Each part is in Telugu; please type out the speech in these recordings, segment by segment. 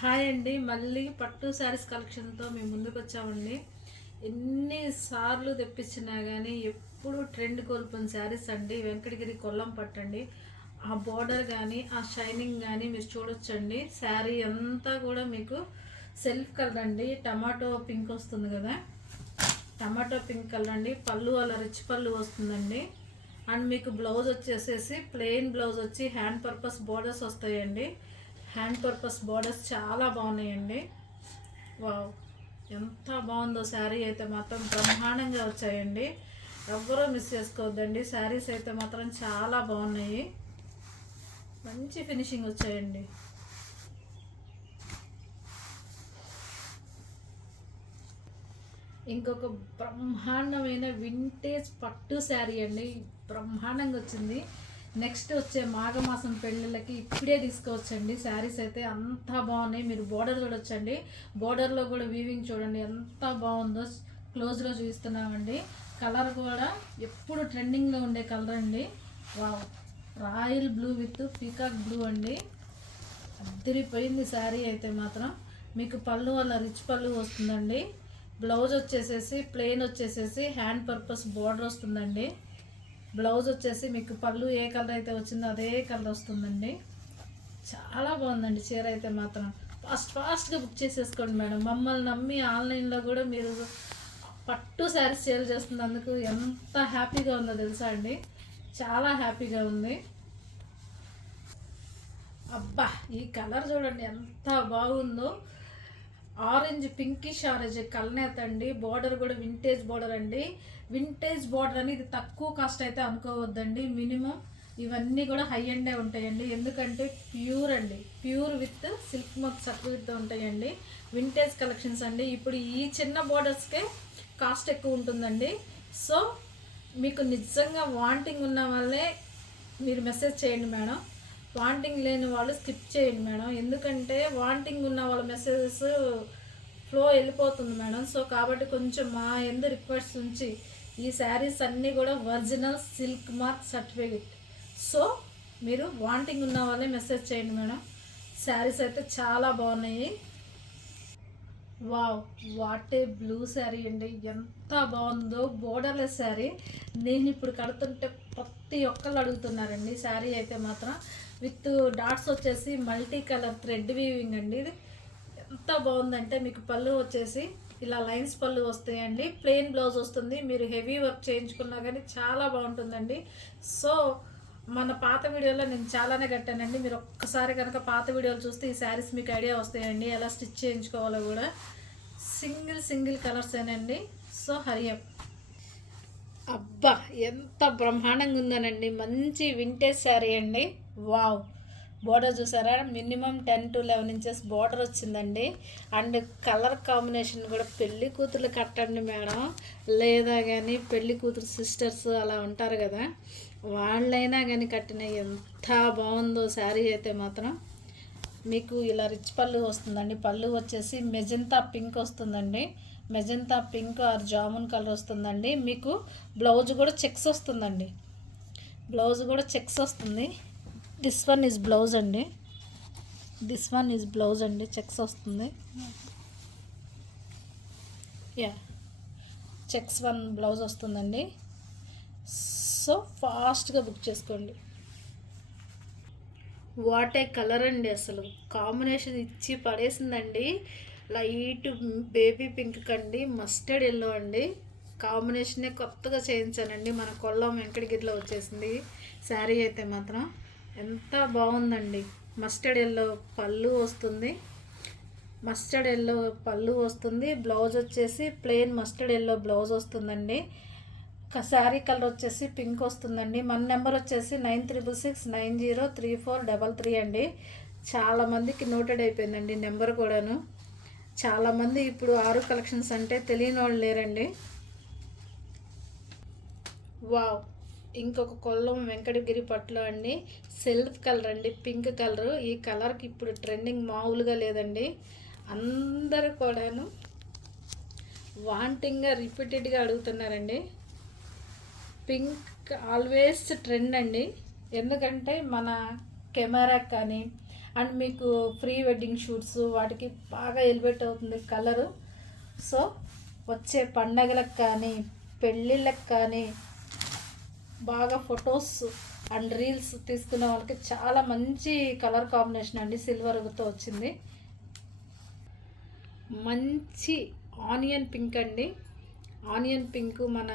హాయ్ అండి, మళ్ళీ పట్టు శారీస్ కలెక్షన్తో మేము ముందుకు వచ్చామండి. ఎన్నిసార్లు తెప్పించినా కానీ ఎప్పుడు ట్రెండ్ కోల్పోయిన శారీస్ అండి. వెంకటగిరి కొల్లం పట్టండి. ఆ బోర్డర్ కానీ ఆ షైనింగ్ కానీ మీరు చూడొచ్చండి. శారీ అంతా కూడా మీకు సెల్ఫ్ కలర్ అండి. టమాటో పింక్ వస్తుంది కదా, టమాటో పింక్ కలర్ అండి. పళ్ళు అలా రిచ్ పళ్ళు వస్తుందండి. అండ్ మీకు బ్లౌజ్ వచ్చేసేసి ప్లెయిన్ బ్లౌజ్ వచ్చి హ్యాండ్ పర్పస్ బోర్డర్స్ వస్తాయండి. హ్యాండ్ పర్పస్ బోర్డర్స్ చాలా బాగున్నాయండి. వావ్, ఎంత బాగుందో శారీ అయితే మాత్రం బ్రహ్మాండంగా వచ్చాయండి. ఎవ్వరూ మిస్ చేసుకోవద్దండి. శారీస్ అయితే మాత్రం చాలా బాగున్నాయి, మంచి ఫినిషింగ్ వచ్చాయండి. ఇంకొక బ్రహ్మాండమైన వింటేజ్ పట్టు శారీ అండి, బ్రహ్మాండంగా వచ్చింది. నెక్స్ట్ వచ్చే మాఘమాసం పెళ్ళిళ్ళకి ఇప్పుడే తీసుకోవచ్చండి. శారీస్ అయితే అంత బాగున్నాయి. మీరు బోర్డర్ చూడొచ్చండి. బోర్డర్లో కూడా వీవింగ్ చూడండి ఎంత బాగుందో. క్లోజ్లో చూస్తున్నామండి. కలర్ కూడా ఎప్పుడు ట్రెండింగ్లో ఉండే కలర్ అండి. Wow, royal blue with peacock blue అండి. అద్దరిపోయింది శారీ అయితే మాత్రం. మీకు పళ్ళు వల్ల రిచ్ పళ్ళు వస్తుందండి. బ్లౌజ్ వచ్చేసేసి ప్లెయిన్ వచ్చేసేసి హ్యాండ్ పర్పస్ బోర్డర్ వస్తుందండి. బ్లౌజ్ వచ్చేసి మీకు పళ్ళు ఏ కలర్ అయితే వచ్చిందో అదే కలర్ వస్తుందండి. చాలా బాగుందండి చీర అయితే మాత్రం. ఫాస్ట్గా బుక్ చేసేసుకోండి మేడం. మమ్మల్ని నమ్మి ఆన్లైన్లో కూడా మీరు పట్టు శారీస్ సేల్ చేస్తున్నందుకు ఎంత హ్యాపీగా ఉందో తెలుసా అండి. చాలా హ్యాపీగా ఉంది. అబ్బా, ఈ కలర్ చూడండి ఎంత బాగుందో. ఆరెంజ్ పింకిష్ ఆరెంజ్ కల్నేత అండి. బార్డర్ కూడా వింటేజ్ బార్డర్ అండి. వింటేజ్ బార్డర్ అని ఇది తక్కువ కాస్ట్ అయితే అనుకోవద్దండి. మినిమం ఇవన్నీ కూడా హై ఎండే ఉంటాయండి. ఎందుకంటే ప్యూర్ అండి, ప్యూర్ విత్ సిల్క్ మార్క్ సర్టిఫికేట్తో ఉంటాయండి. వింటేజ్ కలెక్షన్స్ అండి. ఇప్పుడు ఈ చిన్న బార్డర్స్కే కాస్ట్ ఎక్కువ ఉంటుందండి. సో మీకు నిజంగా వాంటింగ్ ఉన్న వాళ్ళే మీరు మెసేజ్ చేయండి మేడం. వాంటింగ్ లేని వాళ్ళు స్కిప్ చేయండి మేడం. ఎందుకంటే వాంటింగ్ ఉన్న వాళ్ళ మెసేజెస్ ఫ్లో వెళ్ళిపోతుంది మేడం. సో కాబట్టి కొంచెం మా రిక్వెస్ట్ ఉంచి ఈ శారీస్ అన్నీ కూడా original silk mark certificate. So మీరు వాంటింగ్ ఉన్న వాళ్ళే మెసేజ్ చేయండి మేడం. శారీస్ అయితే చాలా బాగున్నాయి. Wow, what a blue sari అండి, ఎంత బాగుందో. బోర్డర్లెస్ శారీ. నేను ఇప్పుడు కడుతుంటే ప్రతి ఒక్కళ్ళు అడుగుతున్నారండి. శారీ అయితే మాత్రం విత్ డాట్స్ వచ్చేసి మల్టీ కలర్ థ్రెడ్ వీవింగ్ అండి. ఇది ఎంత బాగుందంటే మీకు పళ్ళు వచ్చేసి ఇలా లైన్స్ పళ్ళు వస్తాయండి. ప్లెయిన్ బ్లౌజ్ వస్తుంది. మీరు హెవీ వర్క్ చేయించుకున్నా కానీ చాలా బాగుంటుందండి. సో మన పాత వీడియోలో నేను చాలానే కట్టానండి. మీరు ఒక్కసారి కనుక పాత వీడియోలు చూస్తే ఈ శారీస్ మీకు ఐడియా వస్తాయండి, ఎలా స్టిచ్ చేయించుకోవాలో కూడా. సింగిల్ కలర్సేనండి. సో హరియప్. అబ్బా, ఎంత బ్రహ్మాండంగా ఉందనండి. మంచి వింటేజ్ శారీ అండి. వావ్, బోర్డర్ చూసారా, మినిమం 10 to 11 ఇంచెస్ బోర్డర్ వచ్చిందండి. అండ్ కలర్ కాంబినేషన్ కూడా పెళ్లి కూతురు కట్టండి మేడం, లేదా కానీ పెళ్లి కూతురు సిస్టర్స్ అలా ఉంటారు కదా, వాళ్ళైనా కానీ కట్టిన ఎంత బాగుందో శారీ అయితే మాత్రం. మీకు ఇలా రిచ్ పళ్ళు వస్తుందండి. పళ్ళు వచ్చేసి మెజంతా పింక్ వస్తుందండి. Magenta pink are jamun colour వస్తుందండి. మీకు బ్లౌజ్ కూడా చెక్స్ వస్తుందండి. బ్లౌజ్ కూడా చెక్స్ వస్తుంది. దిస్ వన్ ఈజ్ బ్లౌజ్ అండి. దిస్ వన్ ఈజ్ బ్లౌజ్ అండి. చెక్స్ వస్తుంది. యా, చెక్స్ వన్ బ్లౌజ్ వస్తుందండి. సో ఫాస్ట్గా బుక్ చేసుకోండి. వాట్ ఏ కలర్ అండి, అసలు కాంబినేషన్ ఇచ్చి పడేసిందండి. లైట్ బేబీ పింక్ కండి మస్టర్డ్ ఎల్లో అండి. కాంబినేషనే కొత్తగా చేయించానండి. మన కొల్లం వెంకటగిరిలో వచ్చేసింది శారీ అయితే మాత్రం. ఎంత బాగుందండి. మస్టర్డ్ ఎల్లో పళ్ళు వస్తుంది. మస్టర్డ్ ఎల్లో పళ్ళు వస్తుంది. బ్లౌజ్ వచ్చేసి ప్లెయిన్ మస్టర్డ్ ఎల్లో బ్లౌజ్ వస్తుందండి. శారీ కలర్ వచ్చేసి పింక్ వస్తుందండి. మన నెంబర్ వచ్చేసి 9669034333 అండి. చాలామందికి నోటెడ్ అయిపోయిందండి నెంబర్ కూడాను. చాలామంది ఇప్పుడు ఆరు కలెక్షన్స్ అంటే తెలియని వాళ్ళు లేరండి. వావ్, ఇంకొక కొల్లం వెంకటగిరి పట్టులో అండి. సెల్ఫ్ కలర్ అండి, పింక్ కలరు. ఈ కలర్కి ఇప్పుడు ట్రెండింగ్ మామూలుగా లేదండి. అందరూ కూడాను వాంటింగ్గా రిపీటెడ్గా అడుగుతున్నారండి. పింక్ ఆల్వేస్ ట్రెండ్ అండి. ఎందుకంటే మన కెమెరా కానీ అండ్ మీకు ప్రీ వెడ్డింగ్ షూట్స్ వాటికి బాగా ఎలివేట్ అవుతుంది కలరు. సో వచ్చే పండగలకు కానీ పెళ్ళిళ్ళకి కానీ బాగా ఫొటోస్ అండ్ రీల్స్ తీసుకునే వాళ్ళకి చాలా మంచి కలర్ కాంబినేషన్ అండి. సిల్వర్తో వచ్చింది. మంచి ఆనియన్ పింక్ అండి. ఆనియన్ పింక్ మన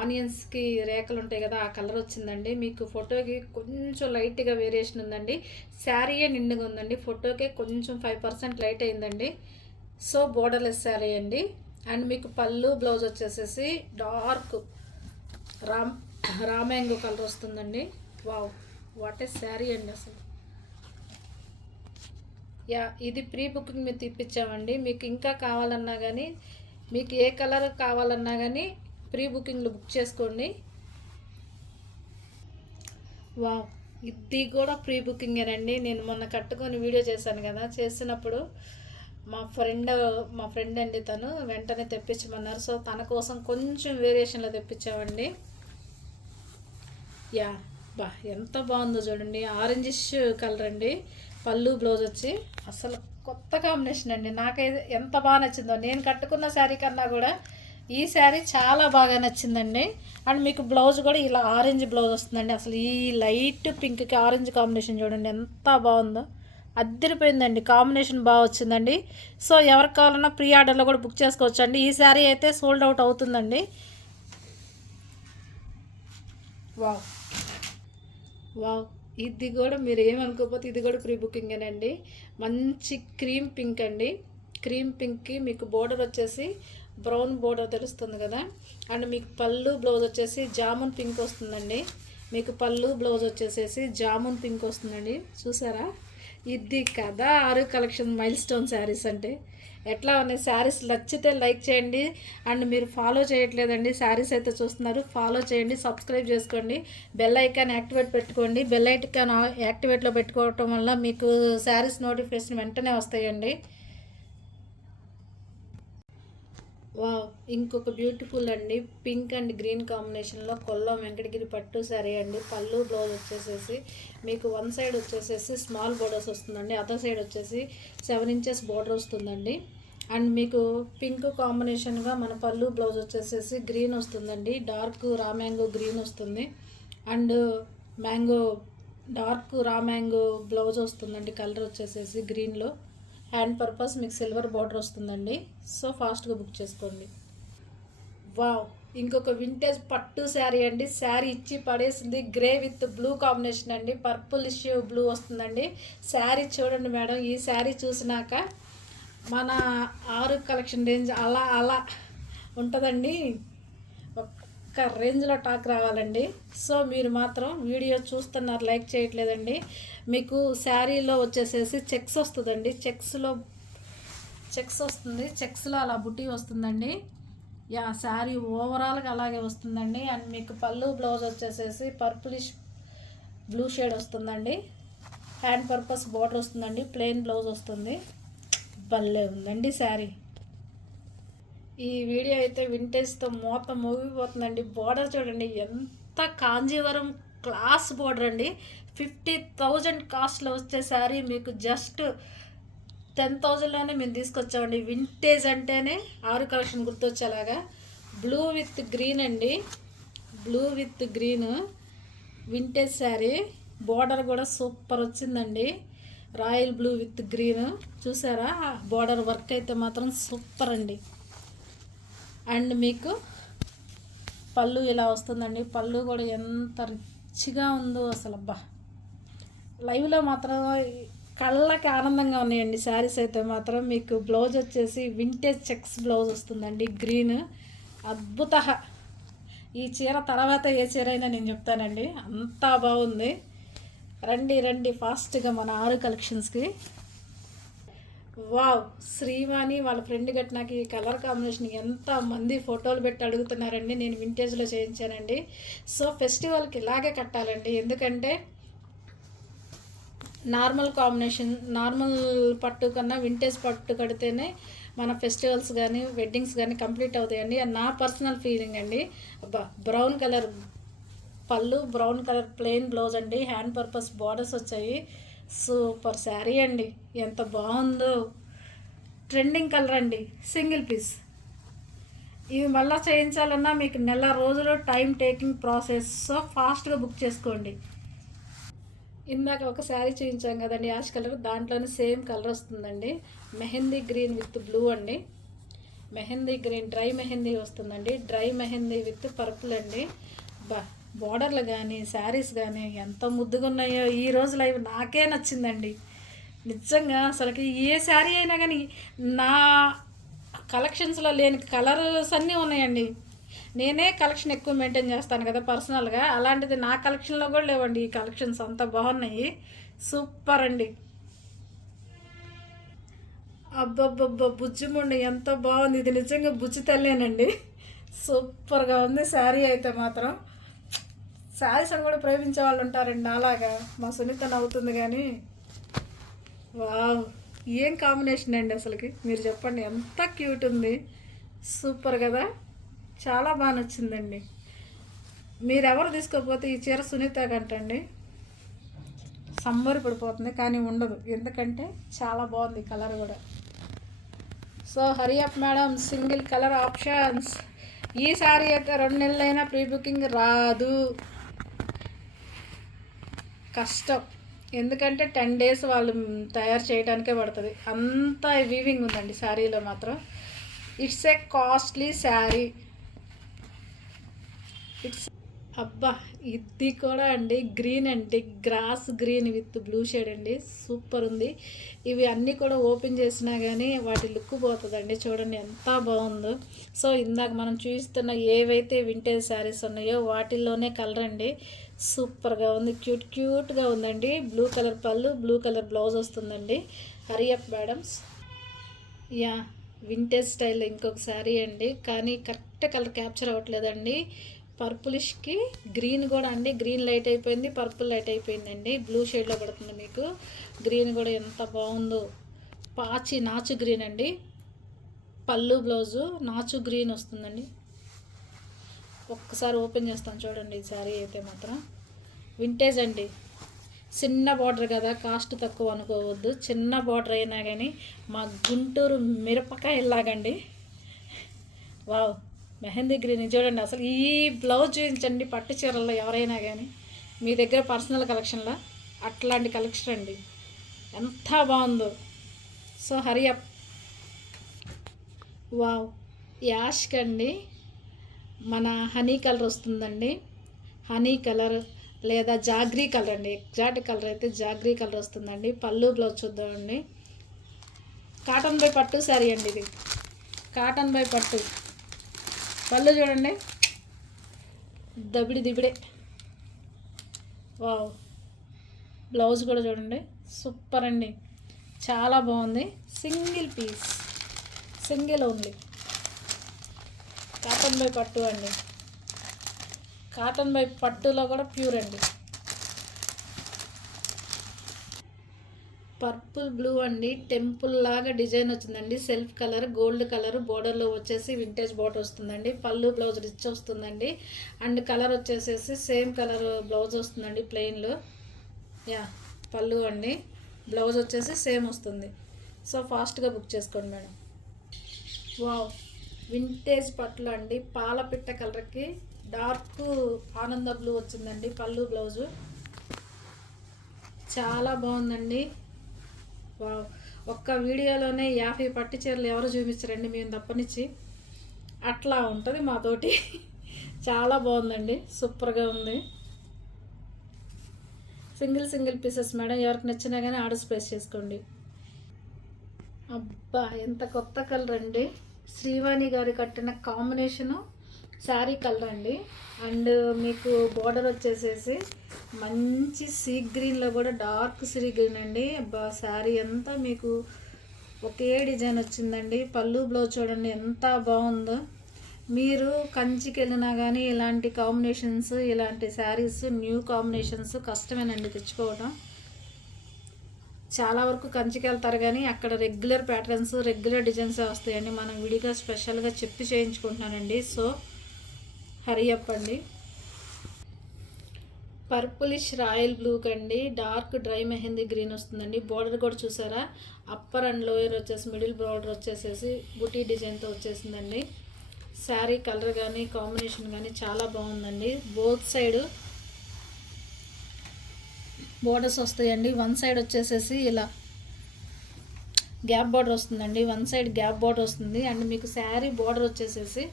ఆనియన్స్కి రేఖలు ఉంటాయి కదా, ఆ కలర్ వచ్చిందండి. మీకు ఫోటోకి కొంచెం లైట్గా వేరియేషన్ ఉందండి. శారీయే నిండుగా ఉందండి, ఫోటోకే కొంచెం 5% లైట్ అయిందండి. సో బోర్డర్లెస్ శారీ అండి. అండ్ మీకు పళ్ళు బ్లౌజ్ వచ్చేసేసి డార్క్ రామ్యాంగో కలర్ వస్తుందండి. వావ్, వాట్ ఏ శారీ అండి అసలు. యా, ఇది ప్రీ బుకింగ్ మీద తీపిచ్చామండి. మీకు ఇంకా కావాలన్నా కానీ, మీకు ఏ కలర్ కావాలన్నా కానీ ప్రీ బుకింగ్లో బుక్ చేసుకోండి. వావ్, ఇది కూడా ప్రీ బుకింగేనండి. నేను మొన్న కట్టుకొని వీడియో చేశాను కదా, చేసినప్పుడు మా ఫ్రెండ్ అండి, తను వెంటనే తెప్పించమన్నారు. సో తన కోసం కొంచెం వేరియేషన్లో తెప్పించామండి. యా, బా ఎంత బాగుందో చూడండి. ఆరెంజిష్ కలర్ అండి. పళ్ళు బ్లౌజ్ వచ్చి అసలు కొత్త కాంబినేషన్ అండి. నాకైతే ఎంత బాగా నచ్చిందో. నేను కట్టుకున్న శారీ కన్నా కూడా ఈ శారీ చాలా బాగా నచ్చిందండి. అండ్ మీకు బ్లౌజ్ కూడా ఇలా ఆరెంజ్ బ్లౌజ్ వస్తుందండి. అసలు ఈ లైట్ పింక్కి ఆరెంజ్ కాంబినేషన్ చూడండి ఎంత బాగుందో. అద్దరిపోయిందండి, కాంబినేషన్ బాగా వచ్చిందండి. సో ఎవరికి కావాలన్నా ప్రీ ఆర్డర్లో కూడా బుక్ చేసుకోవచ్చు అండి. ఈ శారీ అయితే సోల్డ్ అవుట్ అవుతుందండి. వావ్ వావ్, ఇది కూడా మీరు ఏమనుకోకపోతే ఇది కూడా ప్రీ బుకింగేనండి. మంచి క్రీమ్ పింక్ అండి. క్రీమ్ పింక్కి మీకు బోర్డర్ వచ్చేసి బ్రౌన్ బోర్డర్ తెలుస్తుంది కదా. అండ్ మీకు పళ్ళు బ్లౌజ్ వచ్చేసి జామున్ పింక్ వస్తుందండి. మీకు పళ్ళు బ్లౌజ్ వచ్చేసేసి జామున్ పింక్ వస్తుందండి. చూసారా, ఇది కదా ఆరు కలెక్షన్ మైల్ స్టోన్ శారీస్ అంటే. ఎట్లా ఉన్నాయి శారీస్? నచ్చితే లైక్ చేయండి. అండ్ మీరు ఫాలో చేయట్లేదండి, శారీస్ అయితే చూస్తున్నారు, ఫాలో చేయండి, సబ్స్క్రైబ్ చేసుకోండి, బెల్ ఐకాన్ యాక్టివేట్ పెట్టుకోండి. బెల్ ఐకాన్ యాక్టివేట్లో పెట్టుకోవటం వల్ల మీకు శారీస్ నోటిఫికేషన్ వెంటనే వస్తాయండి. వావ్, ఇంకొక బ్యూటిఫుల్ అండి, పింక్ అండ్ గ్రీన్ కాంబినేషన్లో కొల్లం వెంకటగిరి పట్టు శారీ అండి. పళ్ళు బ్లౌజ్ వచ్చేసేసి మీకు వన్ సైడ్ వచ్చేసేసి స్మాల్ బోర్డర్స్ వస్తుందండి, అదర్ సైడ్ వచ్చేసి 7 ఇంచెస్ బోర్డర్ వస్తుందండి. అండ్ మీకు పింక్ కాంబినేషన్గా మన పళ్ళు బ్లౌజ్ వచ్చేసేసి గ్రీన్ వస్తుందండి. డార్క్ రా మ్యాంగో గ్రీన్ వస్తుంది. And mango dark raw mango blouse వస్తుందండి. కలర్ వచ్చేసేసి గ్రీన్లో. హ్యాండ్ పర్పస్ మీకు సిల్వర్ బార్డర్ వస్తుందండి. సో ఫాస్ట్గా బుక్ చేసుకోండి. వావ్, ఇంకొక వింటేజ్ పట్టు శారీ అండి. శారీ ఇచ్చి పడేసింది. గ్రే విత్ బ్లూ కాంబినేషన్ అండి. పర్పుల్ ఇష్యూ బ్లూ వస్తుందండి. శారీ చూడండి మేడం, ఈ శారీ చూసినాక మన ఆరు కలెక్షన్ రేంజ్ అలా అలా ఉంటుందండి. ఒక్క రేంజ్లో టాక్ రావాలండి. సో మీరు మాత్రం వీడియో చూస్తున్నారు, లైక్ చేయట్లేదండి. మీకు శారీలో వచ్చేసేసి చెక్స్ వస్తుందండి. చెక్స్ వస్తుంది. చెక్స్లో అలా బుట్టి వస్తుందండి. యా, శారీ ఓవరాల్గా అలాగే వస్తుందండి. అండ్ మీకు పళ్ళు బ్లౌజ్ వచ్చేసేసి పర్పులిష్ బ్లూ షేడ్ వస్తుందండి. హ్యాండ్ పర్పస్ బార్డర్ వస్తుందండి. ప్లెయిన్ బ్లౌజ్ వస్తుంది. భలే ఉందండి శారీ. ఈ వీడియో అయితే వింటేజ్తో మొత్తం మోగిపోతుందండి. బార్డర్ చూడండి ఎంత కాంజీవరం క్లాస్ బార్డర్ అండి. 50,000 కాస్ట్లో వచ్చే శారీ మీకు జస్ట్ 10,000లోనే మేము తీసుకొచ్చామండి. వింటేజ్ అంటేనే ఆరు కలెక్షన్ గుర్తొచ్చేలాగా. బ్లూ విత్ గ్రీన్ అండి. Blue with green vintage sari. Border కూడా సూపర్ వచ్చిందండి. రాయల్ బ్లూ విత్ గ్రీన్ చూసారా, బార్డర్ వర్క్ అయితే మాత్రం సూపర్ అండి. అండ్ మీకు పళ్ళు ఇలా వస్తుందండి. పళ్ళు కూడా ఎంత రిచ్గా ఉందో అసలు. అబ్బా, లైవ్లో మాత్రం కళ్ళకి ఆనందంగా ఉన్నాయండి శారీస్ అయితే మాత్రం. మీకు బ్లౌజ్ వచ్చేసి వింటేజ్ చెక్స్ బ్లౌజ్ వస్తుందండి. గ్రీన్ అద్భుత. ఈ చీర తర్వాత ఏ చీర అయినా నేను చెప్తానండి, అంతా బాగుంది. రండి ఫాస్ట్గా మన ఆరు కలెక్షన్స్కి. వావ్, శ్రీవాణి వాళ్ళ ఫ్రెండ్ గట్ నాకు ఈ కలర్ కాంబినేషన్ ఎంత మంది ఫోటోలు పెట్టి అడుగుతున్నారండి. నేను వింటేజ్లో చేయించానండి. సో ఫెస్టివల్కి ఇలాగే కట్టాలండి, ఎందుకంటే నార్మల్ కాంబినేషన్, నార్మల్ పట్టు కన్నా వింటేజ్ పట్టు కడితేనే మన ఫెస్టివల్స్ కానీ వెడ్డింగ్స్ కానీ కంప్లీట్ అవుతాయండి. అది నా పర్సనల్ ఫీలింగ్ అండి. అబ్బా, బ్రౌన్ కలర్ పళ్ళు, బ్రౌన్ కలర్ ప్లెయిన్ బ్లౌజ్ అండి. హ్యాండ్ పర్పస్ బార్డర్స్ వచ్చాయి. సూపర్ శారీ అండి, ఎంత బాగుందో. ట్రెండింగ్ కలర్ అండి, సింగిల్ పీస్. ఇవి మళ్ళీ చేయించాలన్నా మీకు నెల రోజులు టైం టేకింగ్ ప్రాసెస్. సో ఫాస్ట్గా బుక్ చేసుకోండి. ఇందాక ఒక శారీ చూపించాం కదండి యాష్ కలర్, దాంట్లోనే సేమ్ కలర్ వస్తుందండి. మెహందీ గ్రీన్ విత్ బ్లూ అండి. మెహందీ గ్రీన్ డ్రై మెహందీ వస్తుందండి. డ్రై మెహందీ విత్ పర్పుల్ అండి. బార్డర్లు కానీ శారీస్ కానీ ఎంత ముద్దుగా ఉన్నాయో. ఈరోజు లైవ్ నాకే నచ్చిందండి నిజంగా. అసలుకి ఏ శారీ అయినా కానీ నా కలెక్షన్స్లో లేని కలర్స్ అన్నీ ఉన్నాయండి. నేనే కలెక్షన్ ఎక్కువ మెయింటైన్ చేస్తాను కదా పర్సనల్గా, అలాంటిది నా కలెక్షన్లో కూడా లేవండి. ఈ కలెక్షన్స్ అంతా బాగున్నాయి, సూపర్ అండి. అబ్బబ్బబ్బ బుజ్జిముండి ఎంత బాగుంది. ఇది నిజంగా బుజ్జి తల్లేనండి. సూపర్గా ఉంది శారీ అయితే మాత్రం. శారీస్ అని కూడా ప్రేమించే వాళ్ళు ఉంటారండి అలాగా. మా సునీత నవ్వుతుంది కానీ వావ్, ఏం కాంబినేషన్ అండి అసలుకి. మీరు చెప్పండి, ఎంత క్యూట్ ఉంది, సూపర్ కదా. చాలా బాగా నచ్చిందండి. మీరెవరు తీసుకోకపోతే ఈ చీర సునీత కంటండి సమ్మరి పడిపోతుంది, కానీ ఉండదు, ఎందుకంటే చాలా బాగుంది కలర్ కూడా. So Hari up madam, single colour options. ఈ సారీ అయితే 2 నెలలైనా ప్రీ బుకింగ్ రాదు, కష్టం. ఎందుకంటే 10 days వాళ్ళు తయారు చేయడానికే పడుతుంది, అంత వీవింగ్ ఉందండి శారీలో మాత్రం. It's a costly sari. It's అబ్బా, ఇది కూడా అండి గ్రీన్ అండి, gross green with blue shade అండి, సూపర్ ఉంది. ఇవి అన్నీ కూడా ఓపెన్ చేసినా కానీ వాటి లుక్ పోతుందండి. చూడండి ఎంత బాగుందో. సో ఇందాక మనం చూస్తున్న ఏవైతే వింటేజ్ శారీస్ ఉన్నాయో వాటిల్లోనే కలర్ అండి, సూపర్గా ఉంది, క్యూట్ క్యూట్గా ఉందండి. బ్లూ కలర్ పళ్ళు, బ్లూ కలర్ బ్లౌజ్ వస్తుందండి. Hari up madams. Yeah, vintage style ఇంకొక శారీ అండి, కానీ కరెక్ట్ కలర్ క్యాప్చర్ అవ్వట్లేదండి. పర్పులిష్కి గ్రీన్ కూడా అండి, గ్రీన్ లైట్ అయిపోయింది, పర్పుల్ లైట్ అయిపోయిందండి. బ్లూ షేడ్లో పడుతుంది మీకు. గ్రీన్ కూడా ఎంత బాగుందో, పాచి నాచు గ్రీన్ అండి. పళ్ళు బ్లౌజు నాచు గ్రీన్ వస్తుందండి. ఒక్కసారి ఓపెన్ చేస్తాను చూడండి. ఈ శారీ అయితే మాత్రం వింటేజ్ అండి. చిన్న బార్డర్ కదా, కాస్ట్ తక్కువ అనుకోవద్దు. చిన్న బార్డర్ అయినా కానీ మా గుంటూరు మిరపకాయ ఇలాగండి. వావ్, మెహందీ గ్రీన్ చూడండి. అసలు ఈ బ్లౌజ్ చూపించండి పట్టు చీరల్లో ఎవరైనా కానీ మీ దగ్గర పర్సనల్ కలెక్షన్లో అట్లాంటి కలెక్షన్ అండి, ఎంత బాగుందో. So Hari up. Wow, Yaskhi అండి మన హనీ కలర్ వస్తుందండి. హనీ కలర్ లేదా జాగ్రీ కలర్ అండి, ఎగ్జాక్ట్ కలర్ అయితే జాగ్రీ కలర్ వస్తుందండి. పళ్ళు బ్లౌజ్ చూద్దామండి. కాటన్ బై పట్టు శారీ అండి ఇది, కాటన్ బై పట్టు. పళ్ళు చూడండి, దబిడి దిబిడే. వావ్, బ్లౌజ్ కూడా చూడండి, సూపర్ అండి, చాలా బాగుంది. Single piece, single only. Cotton by పట్టు అండి, కాటన్ బై పట్టులో కూడా ప్యూర్ అండి. పర్పుల్ బ్లూ అండి, టెంపుల్ లాగా డిజైన్ వచ్చిందండి. సెల్ఫ్ కలర్, గోల్డ్ కలర్, బోర్డర్లో వచ్చేసి వింటేజ్ బోర్డర్ వస్తుందండి. పళ్ళు బ్లౌజ్ రిచ్ వస్తుందండి. అండ్ కలర్ వచ్చేసేసి సేమ్ కలర్ బ్లౌజ్ వస్తుందండి ప్లెయిన్లో. యా, పళ్ళు అండి, బ్లౌజ్ వచ్చేసి సేమ్ వస్తుంది. సో ఫాస్ట్గా బుక్ చేసుకోండి మేడం. వావ్, వింటేజ్ పట్లు అండి, పాలపిట్ట కలర్కి డార్క్ ఆనంద బ్లూ వచ్చిందండి. పళ్ళు బ్లౌజు చాలా బాగుందండి. వావ్, ఒక్క వీడియోలోనే 50 పట్టు చీరలు ఎవరు చూపించరండి మేము తప్పనిచ్చి, అట్లా ఉంటుంది మాతోటి. చాలా బాగుందండి, సూపర్గా ఉంది. సింగిల్ పీసెస్ మేడం, ఎవరికి నచ్చినా కానీ ఆర్డర్స్ ప్లేస్ చేసుకోండి. అబ్బా, ఎంత కొత్త కలర్ అండి. శ్రీవాణి గారు కట్టిన కాంబినేషను శారీ కలర్ అండి. అండ్ మీకు బోర్డర్ వచ్చేసేసి మంచి సీ గ్రీన్లో కూడా డార్క్ సీ గ్రీన్ అండి. అబ్బా, శారీ అంతా మీకు ఒకే డిజైన్ వచ్చిందండి. పళ్ళు బ్లౌజ్ చూడండి ఎంత బాగుందో. మీరు కంచికి వెళ్ళినా కానీ ఇలాంటి కాంబినేషన్స్, ఇలాంటి శారీస్ న్యూ కాంబినేషన్స్ కష్టమేనండి తెచ్చుకోవడం. చాలా వరకు కంచికి వెళ్తారు కానీ అక్కడ రెగ్యులర్ ప్యాటర్న్స్, రెగ్యులర్ డిజైన్స్ వస్తాయండి. మనం విడిగా స్పెషల్గా చెప్పి చేయించుకుంటున్నానండి. సో హరి అప్ అండి. పర్పులిష్ రాయల్ బ్లూ కండి, డార్క్ డ్రై మెహందీ గ్రీన్ వస్తుందండి. బోర్డర్ కూడా చూసారా, అప్పర్ అండ్ లోయర్ వచ్చేసి మిడిల్ బోర్డర్ వచ్చేసేసి బుటీ డిజైన్తో వచ్చేసిందండి. శారీ కలర్ కానీ కాంబినేషన్ కానీ చాలా బాగుందండి. బోత్ సైడ్ బోర్డర్స్ వస్తాయండి. వన్ సైడ్ వచ్చేసేసి ఇలా గ్యాప్ బార్డర్ వస్తుందండి, వన్ సైడ్ గ్యాప్ బార్డర్ వస్తుంది. అండ్ మీకు శారీ బార్డర్ వచ్చేసేసి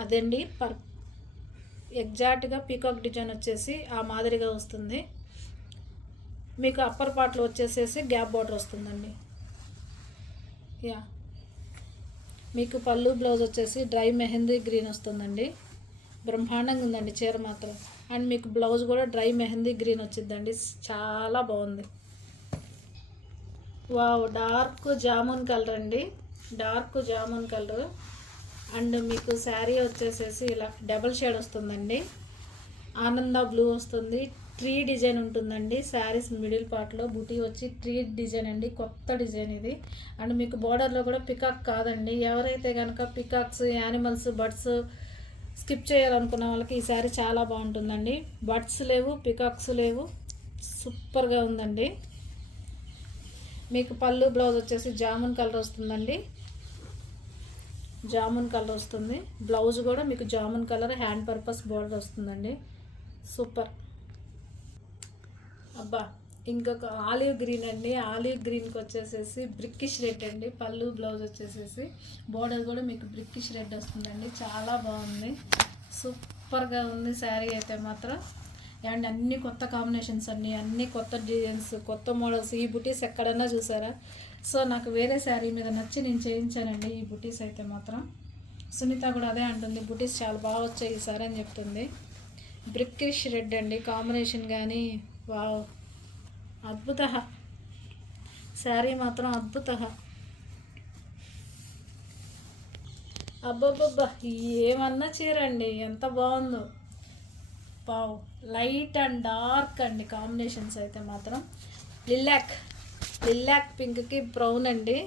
అదండి ఎగ్జాక్ట్గా పీకాక్ డిజైన్ వచ్చేసి ఆ మాదిరిగా వస్తుంది. మీకు అప్పర్ పార్ట్లో వచ్చేసేసి గ్యాప్ బార్డర్ వస్తుందండి. మీకు పళ్ళు బ్లౌజ్ వచ్చేసి డ్రై మెహందీ గ్రీన్ వస్తుందండి. బ్రహ్మాండంగా ఉందండి చీర మాత్రం. అండ్ మీకు బ్లౌజ్ కూడా డ్రై మెహందీ గ్రీన్ వచ్చిందండి, చాలా బాగుంది. వావ్, డార్క్ జామున్ కలర్ అండి, డార్క్ జామున్ కలర్. అండ్ మీకు శారీ వచ్చేసేసి ఇలా డబల్ షేడ్ వస్తుందండి. ఆనంద బ్లూ వస్తుంది, ట్రీ డిజైన్ ఉంటుందండి. శారీస్ మిడిల్ పార్ట్లో బుటీ వచ్చి ట్రీ డిజైన్ అండి, కొత్త డిజైన్ ఇది. అండ్ మీకు బోర్డర్లో కూడా పికాక్ కాదండి. ఎవరైతే కనుక పికాక్స్, యానిమల్స్, బర్డ్స్ స్కిప్ చేయాలనుకున్న వాళ్ళకి ఈ శారీ చాలా బాగుంటుందండి. బర్డ్స్ లేవు, పికాక్స్ లేవు, సూపర్గా ఉందండి. మీకు పళ్ళు బ్లౌజ్ వచ్చేసి జామున్ కలర్ వస్తుందండి, జామున్ కలర్ వస్తుంది. బ్లౌజ్ కూడా మీకు jamun colour hand purpose border వస్తుందండి, సూపర్. అబ్బా, ఇంకొక ఆలివ్ గ్రీన్ అండి. ఆలివ్ గ్రీన్కి వచ్చేసేసి బ్రిక్కిష్ రెడ్ అండి. పళ్ళు బ్లౌజ్ వచ్చేసేసి బోర్డర్ కూడా మీకు బ్రిక్కిష్ రెడ్ వస్తుందండి, చాలా బాగుంది, సూపర్గా ఉంది శారీ అయితే మాత్రం. అండ్ అన్ని కొత్త కాంబినేషన్స్ అండి, అన్ని కొత్త డిజైన్స్, కొత్త మోడల్స్. ఈ బుటీస్ ఎక్కడన్నా చూసారా? సో నాకు వేరే శారీ మీద నచ్చి నేను చేయించానండి ఈ బుటీస్ అయితే మాత్రం. సునీత కూడా అదే అంటుంది, బుటీస్ చాలా బాగా వచ్చాయి ఈసారి అని చెప్తుంది. బ్రిక్కిష్ రెడ్ అండి కాంబినేషన్ కానీ, వావ్, అద్భుత శారీ మాత్రం అద్భుత. అబ్బబ్బబ్బా, ఏమన్నా చీరండి, ఎంత బాగుందో. వావ్, లైట్ అండ్ డార్క్ అండి కాంబినేషన్స్ అయితే మాత్రం. లిల్లాక్ పింక్కి బ్రౌన్ అండి,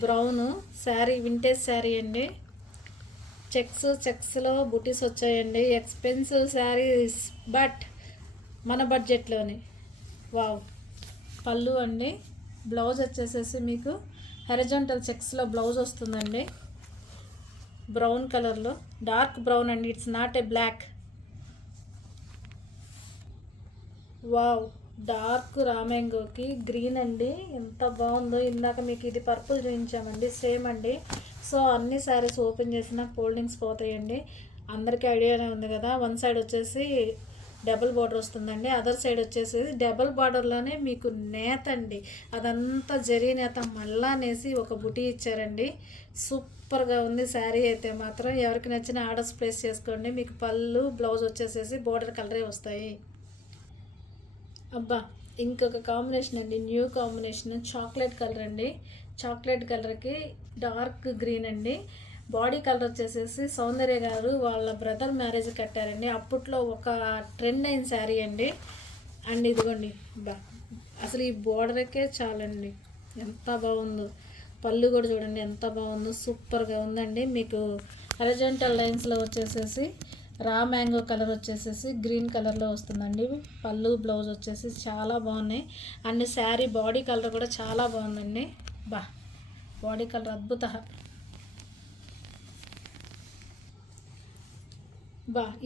బ్రౌను శారీ, వింటేజ్ శారీ అండి. చెక్స్లో బుటీస్ వచ్చాయండి. ఎక్స్పెన్సివ్ శారీస్ బట్ మన బడ్జెట్లోనే. వావ్, పళ్ళు అండి. బ్లౌజ్ వచ్చేసేసి మీకు హరిజాంటల్ చెక్స్లో బ్లౌజ్ వస్తుందండి, బ్రౌన్ కలర్లో, డార్క్ బ్రౌన్ అండి, it's not a black. Wow, dark రామ్యాంగోకి గ్రీన్ అండి, ఎంత బాగుందో. ఇందాక మీకు ఇది పర్పుల్ చూపించామండి, సేమ్ అండి. సో అన్ని శారీస్ ఓపెన్ చేసిన ఫోల్డింగ్స్ పోతాయండి. అందరికీ ఐడియానే ఉంది కదా. వన్ సైడ్ వచ్చేసి డబుల్ బార్డర్ వస్తుందండి, అదర్ సైడ్ వచ్చేసి డబుల్ బార్డర్లోనే మీకు నేత అండి, అదంతా జరీ నేత మళ్ళా నేసి ఒక బుటీ ఇచ్చారండి. సూపర్గా ఉంది శారీ అయితే మాత్రం. ఎవరికి నచ్చిన ఆర్డర్స్ ప్లేస్ చేసుకోండి. మీకు పళ్ళు బ్లౌజ్ వచ్చేసేసి బోర్డర్ కలరే వస్తాయి. అబ్బా, ఇంకొక కాంబినేషన్ అండి, న్యూ కాంబినేషన్, చాక్లెట్ కలర్ అండి. చాక్లెట్ కలర్కి డార్క్ గ్రీన్ అండి. బాడీ కలర్ వచ్చేసేసి సౌందర్య గారు వాళ్ళ బ్రదర్ మ్యారేజ్ కట్టారండి, అప్పట్లో ఒక ట్రెండ్ అయిన శారీ అండి. అండ్ ఇదిగోండి, అసలు ఈ బోర్డర్కే చాలండి, ఎంత బాగుందో. పళ్ళు కూడా చూడండి ఎంత బాగుందో, సూపర్గా ఉందండి. మీకు హారిజాంటల్ లైన్స్లో వచ్చేసేసి రా మ్యాంగో కలర్ వచ్చేసేసి గ్రీన్ కలర్లో వస్తుందండి. పళ్ళు బ్లౌజ్ వచ్చేసి చాలా బాగున్నాయి. అండ్ శారీ బాడీ కలర్ కూడా చాలా బాగుందండి. బాడీ కలర్ అద్భుత.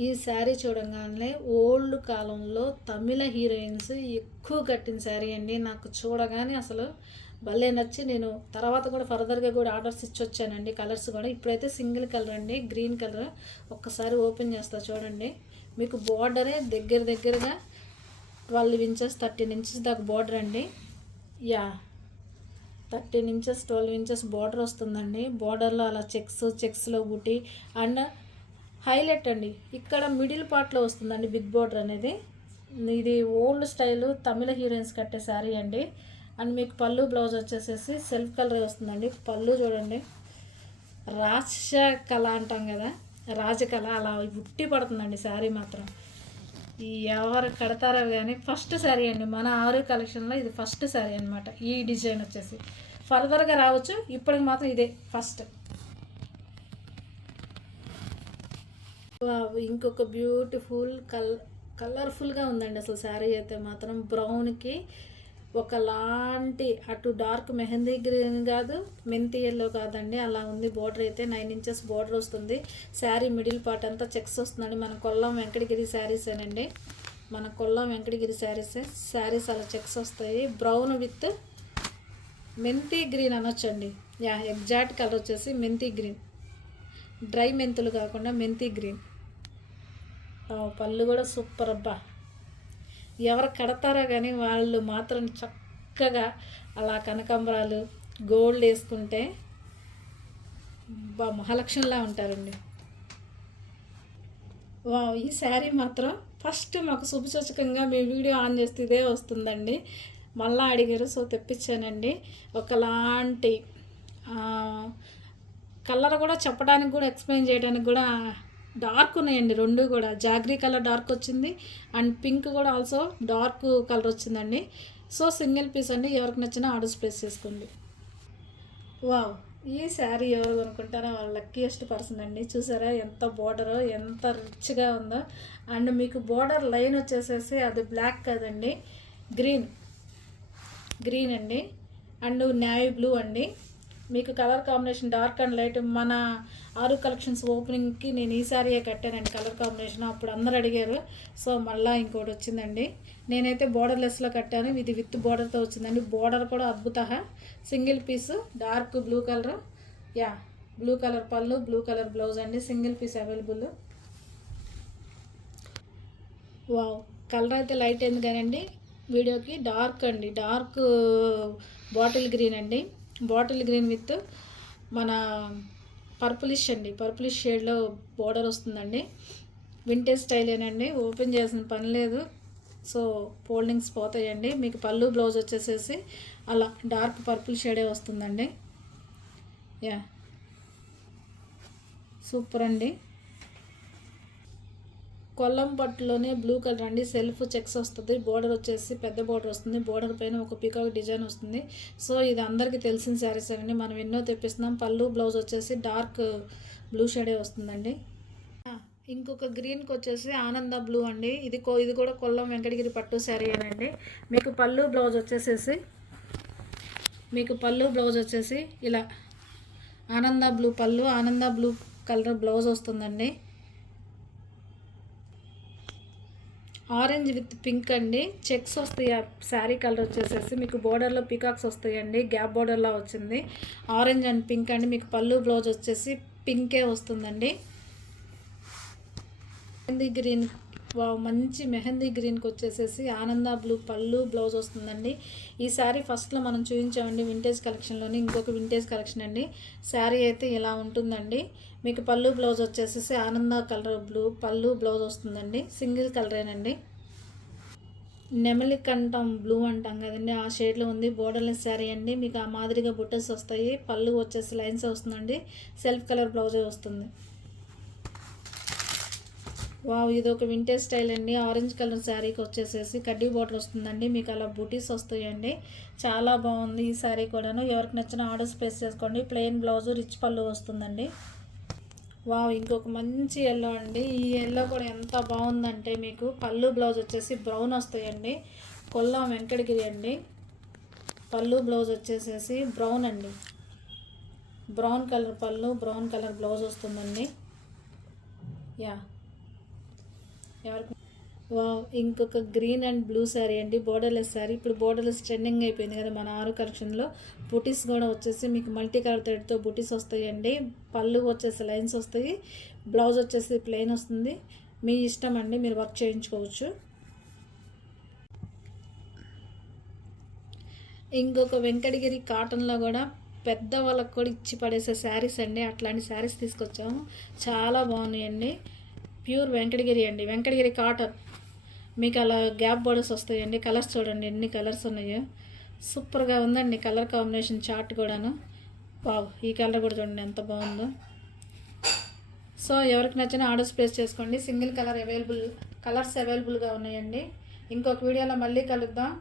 ఈ శారీ చూడగానే ఓల్డ్ కాలంలో తమిళ హీరోయిన్స్ ఎక్కువ కట్టిన శారీ అండి. నాకు చూడగానే అసలు భలే నచ్చి నేను తర్వాత కూడా ఫర్దర్గా కూడా ఆర్డర్స్ ఇచ్చి వచ్చానండి. కలర్స్ కూడా ఇప్పుడైతే సింగిల్ కలర్ అండి, గ్రీన్ కలర్. ఒక్కసారి ఓపెన్ చేస్తా చూడండి. మీకు బోర్డరే దగ్గరగా 12 ఇంచెస్ 13 ఇంచెస్ దాకా బోర్డర్ అండి. 13 ఇంచెస్ 12 ఇంచెస్ బోర్డర్ వస్తుందండి. బోర్డర్లో అలా చెక్స్లో బుటీ. అండ్ హైలైట్ అండి, ఇక్కడ మిడిల్ పార్ట్లో వస్తుందండి బిగ్ బోర్డర్ అనేది. ఇది ఓల్డ్ స్టైలు తమిళ హీరోయిన్స్ కట్టే శారీ అండి. అండ్ మీకు పళ్ళు బ్లౌజ్ వచ్చేసేసి సెల్ఫ్ కలర్ వస్తుందండి. పళ్ళు చూడండి, రాజకళ అంటాం కదా, రాజకళ అలా ఉట్టి పడుతుందండి శారీ మాత్రం. ఈ ఎవరు కడతారో కానీ ఫస్ట్ శారీ అండి మన ఆరు కలెక్షన్లో, ఇది ఫస్ట్ శారీ అనమాట. ఈ డిజైన్ వచ్చేసి ఫర్దర్గా రావచ్చు, ఇప్పటికి మాత్రం ఇదే ఫస్ట్. ఇంకొక బ్యూటిఫుల్ కలర్ఫుల్గా ఉందండి అసలు శారీ అయితే మాత్రం. బ్రౌన్కి ఒకలాంటి అటు డార్క్ మెహందీ గ్రీన్ కాదు, మెంతి ఎల్లో కాదండి, అలా ఉంది. బోర్డర్ అయితే 9 ఇంచెస్ బోర్డర్ వస్తుంది. శారీ మిడిల్ పార్ట్ అంతా చెక్స్ వస్తుందండి. మన కొల్లం వెంకటగిరి శారీసేనండి, మన కొల్లం వెంకటగిరి శారీస్ అలా చెక్స్ వస్తాయి. బ్రౌన్ విత్ మెంతి గ్రీన్ అనొచ్చండి. ఎగ్జాక్ట్ కలర్ వచ్చేసి మెంతి గ్రీన్, డ్రై మెంతులు కాకుండా మెంతి గ్రీన్. పళ్ళు కూడా సూపర్ అబ్బా. ఎవరు కడతారో కానీ వాళ్ళు మాత్రం చక్కగా అలా కనకాంబరాలు గోల్డ్ వేసుకుంటే మహాలక్ష్మిలా ఉంటారండి. ఈ శారీ మాత్రం ఫస్ట్ మాకు శుభసూచకంగా మీ వీడియో ఆన్ చేస్తే ఇదే వస్తుందండి. మళ్ళీ అడిగారు, సో తెప్పించానండి. ఒకలాంటి కలర్ కూడా చెప్పడానికి కూడా ఎక్స్ప్లెయిన్ చేయడానికి కూడా డార్క్ ఉన్నాయండి. రెండు కూడా జాగ్రీ కలర్ డార్క్ వచ్చింది అండ్ పింక్ కూడా ఆల్సో డార్క్ కలర్ వచ్చిందండి. సో సింగిల్ పీస్ అండి. ఎవరికి నచ్చినా ఆర్డర్స్ ప్లేస్ చేసుకోండి. వావ్, ఈ శారీ ఎవరు కొనుక్కుంటారో వాళ్ళ లక్కీయెస్ట్ పర్సన్ అండి. చూసారా ఎంత బోర్డర్ ఎంత రిచ్గా ఉందో. అండ్ మీకు బోర్డర్ లైన్ వచ్చేసేసి అది బ్లాక్ కదండి, గ్రీన్ అండి అండ్ నేవీ బ్లూ అండి. మీకు colour combination dark and light. మన ఆరు కలెక్షన్స్ ఓపెనింగ్కి నేను ఈ శారీయే కట్టానండి కలర్ కాంబినేషన్. అప్పుడు అందరు అడిగారు, సో మళ్ళీ ఇంకోటి వచ్చిందండి. నేనైతే బోర్డర్లెస్లో కట్టాను, ఇది విత్ బోర్డర్తో వచ్చిందండి. బోర్డర్ కూడా అద్భుత, single piece dark blue colour. Blue colour పళ్ళు, బ్లూ కలర్ బ్లౌజ్ అండి. Single piece available. Wow, colour అయితే లైట్ అయింది కానండి వీడియోకి డార్క్ అండి. డార్క్ బాటిల్ గ్రీన్ అండి. బాటిల్ గ్రీన్ విత్ మన పర్పులిష్ అండి, పర్పులిష్ షేడ్లో బోర్డర్ వస్తుందండి. వింటేజ్ స్టైలేనండి, ఓపెన్ చేసిన పని లేదు. సో ఫోల్డింగ్స్ పోతాయండి. మీకు పళ్ళు బ్లౌజ్ వచ్చేసేసి అలా డార్క్ పర్పుల్ షేడే వస్తుందండి. సూపర్ అండి. కొల్లం పట్టులోనే బ్లూ కలర్ అండి. సెల్ఫ్ చెక్స్ వస్తుంది. బోర్డర్ వచ్చేసి పెద్ద బోర్డర్ వస్తుంది. బోర్డర్ పైన ఒక పీకాక్ డిజైన్ వస్తుంది. సో ఇది అందరికీ తెలిసిన శారీస్ అండి, మనం ఎన్నో తెప్పిస్తున్నాం. పళ్ళు బ్లౌజ్ వచ్చేసి డార్క్ బ్లూ షేడే వస్తుందండి. ఇంకొక గ్రీన్కి వచ్చేసి ఆనంద బ్లూ అండి. ఇది కూడా కొల్లం వెంకటగిరి పట్టు శారీ అనండి. మీకు పళ్ళు బ్లౌజ్ వచ్చేసి ఇలా ఆనంద బ్లూ పళ్ళు, ఆనంద బ్లూ కలర్ బ్లౌజ్ వస్తుందండి. ఆరెంజ్ విత్ పింక్ అండి. చెక్స్ వస్తాయి. ఆ శారీ కలర్ వచ్చేసేసి మీకు బోర్డర్లో పీకాక్స్ వస్తాయండి. గ్యాప్ బోర్డర్లా వచ్చింది. ఆరెంజ్ అండ్ పింక్ అండి. మీకు పళ్ళు బ్లౌజ్ వచ్చేసి పింకే వస్తుందండి. మెహందీ గ్రీన్, మంచి మెహందీ గ్రీన్కి వచ్చేసేసి ఆనంద బ్లూ పళ్ళు బ్లౌజ్ వస్తుందండి. ఈ శారీ ఫస్ట్లో మనం చూపించామండి వింటేజ్ కలెక్షన్లోని. ఇంకొక వింటేజ్ కలెక్షన్ అండి. శారీ అయితే ఇలా ఉంటుందండి. మీకు పళ్ళు బ్లౌజ్ వచ్చేసేసి ఆనంద కలర్ బ్లూ పళ్ళు బ్లౌజ్ వస్తుందండి. సింగిల్ కలరేనండి. నెమలి కంఠం బ్లూ అంటాం కదండి, ఆ షేడ్లో ఉంది. బోర్డర్లెస్ శారీ అండి. మీకు ఆ మాదిరిగా బుట్టస్ వస్తాయి. పళ్ళు వచ్చేసి లైన్స్ వస్తుందండి. సెల్ఫ్ కలర్ బ్లౌజే వస్తుంది. ఇది ఒక వింటేజ్ స్టైల్ అండి. ఆరెంజ్ కలర్ శారీకి వచ్చేసేసి కడ్డీ బార్డర్ వస్తుందండి. మీకు అలా బూటీస్ వస్తాయండి. చాలా బాగుంది ఈ శారీ కూడాను. ఎవరికి నచ్చిన ఆర్డర్స్ ప్లేస్ చేసుకోండి. ప్లెయిన్ బ్లౌజ్, రిచ్ పళ్ళు వస్తుందండి. ఇంకొక మంచి ఎల్లో అండి. ఈ ఎల్లో కూడా ఎంత బాగుందంటే మీకు పళ్ళు బ్లౌజ్ వచ్చేసి బ్రౌన్ వస్తాయండి. కొల్లం వెంకటగిరి అండి. పళ్ళు బ్లౌజ్ వచ్చేసేసి బ్రౌన్ అండి. బ్రౌన్ కలర్ పళ్ళు, బ్రౌన్ కలర్ బ్లౌజ్ వస్తుందండి. ఇంకొక గ్రీన్ అండ్ బ్లూ శారీ అండి. బోర్డర్లెస్ శారీ. ఇప్పుడు బోర్డర్లెస్ ట్రెండింగ్ అయిపోయింది కదా మన ఆరు కలెక్షన్లో. బుటీస్ కూడా వచ్చేసి మీకు మల్టీ కలర్ థ్రెడ్తో బుటీస్ వస్తాయండి. పళ్ళు వచ్చేసి లైన్స్ వస్తాయి. బ్లౌజ్ వచ్చేసి ప్లెయిన్ వస్తుంది. మీ ఇష్టం అండి, మీరు వర్క్ చేయించుకోవచ్చు. ఇంకొక వెంకటగిరి కాటన్లో కూడా పెద్ద వాళ్ళకు కూడా ఇచ్చి పడేసే శారీస్ అండి. అట్లాంటి శారీస్ తీసుకొచ్చాము. చాలా బాగున్నాయండి. ప్యూర్ వెంకటగిరి అండి. వెంకటగిరి కాటన్. మీకు అలా గ్యాప్ బోర్డర్స్ వస్తాయండి. కలర్స్ చూడండి ఎన్ని కలర్స్ ఉన్నాయో. సూపర్గా ఉందండి కలర్ కాంబినేషన్ చార్ట్ కూడాను. ఈ కలర్ కూడా చూడండి ఎంత బాగుందో. సో ఎవరికి నచ్చిన ఆర్డర్స్ ప్లేస్ చేసుకోండి. సింగిల్ కలర్స్ అవైలబుల్గా ఉన్నాయండి. ఇంకొక వీడియోలో మళ్ళీ కలుద్దాం.